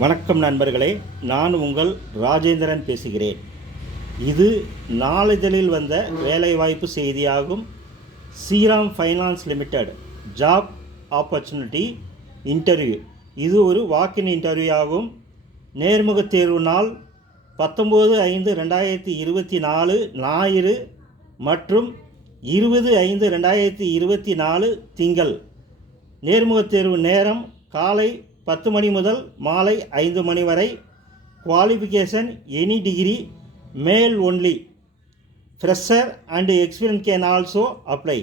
வணக்கம் நண்பர்களே, நான் உங்கள் ராஜேந்திரன் பேசுகிறேன். இது நாளிதழில் வந்த வேலைவாய்ப்பு செய்தியாகும். Sriram finance limited job opportunity interview. இது ஒரு வாக்கின் இன்டர்வியூ ஆகும். நேர்முக தேர்வு நாள் 19/5/2024 ஞாயிறு மற்றும் 20/5/2024 திங்கள். நேர்முக தேர்வு நேரம் காலை 10 மணி முதல் மாலை 5 மணி வரை. குவாலிஃபிகேஷன் எனி டிகிரி, மேல் only. Fresher and experience can also apply.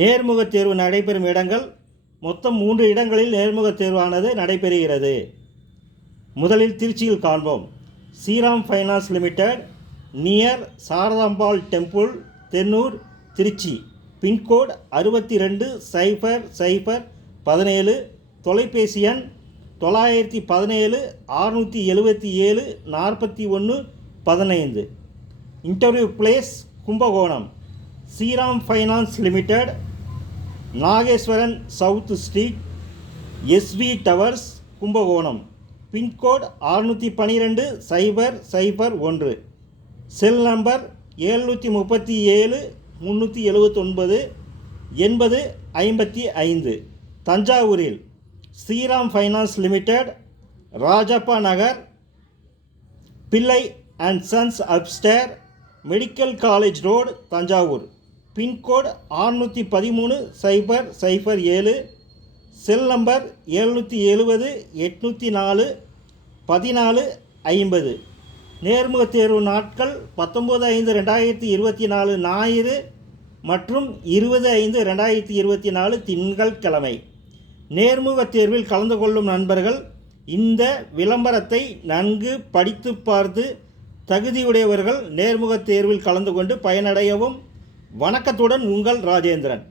நேர்முக தேர்வு நடைபெறும் இடங்கள் மொத்தம் 3 இடங்களில் நேர்முக தேர்வானது நடைபெறுகிறது. முதலில் திருச்சியில் காண்போம். Shriram finance Limited, near Sharadambal temple, Thennur, Trichy. Pincode 620017. தொலைபேசி எண் 917 677 41 15. Interview place Kumbakonam. Shriram finance Limited, Nageswaran South Street, SV Towers, Kumbakonam. Pincode 612 001. Cell number 737 379 8055. தஞ்சாவூரில் Shriram finance Limited, Rajappa Nagar, Pillai and Sons upstair, medical college road, Thanjavur. Pincode 613 007. Cell number 770 804 1450. நேர்முக தேர்வு நாட்கள் 19/5/2024 ஞாயிறு மற்றும் 20/5/2024 திங்கட்கிழமை. நேர்முக தேர்வில் கலந்து கொள்ளும் நண்பர்கள் இந்த விளம்பரத்தை நன்கு படித்து பார்த்து தகுதியுடையவர்கள் நேர்முக தேர்வில் கலந்து கொண்டு பயனடையவும். வணக்கத்துடன் உங்கள் ராஜேந்திரன்.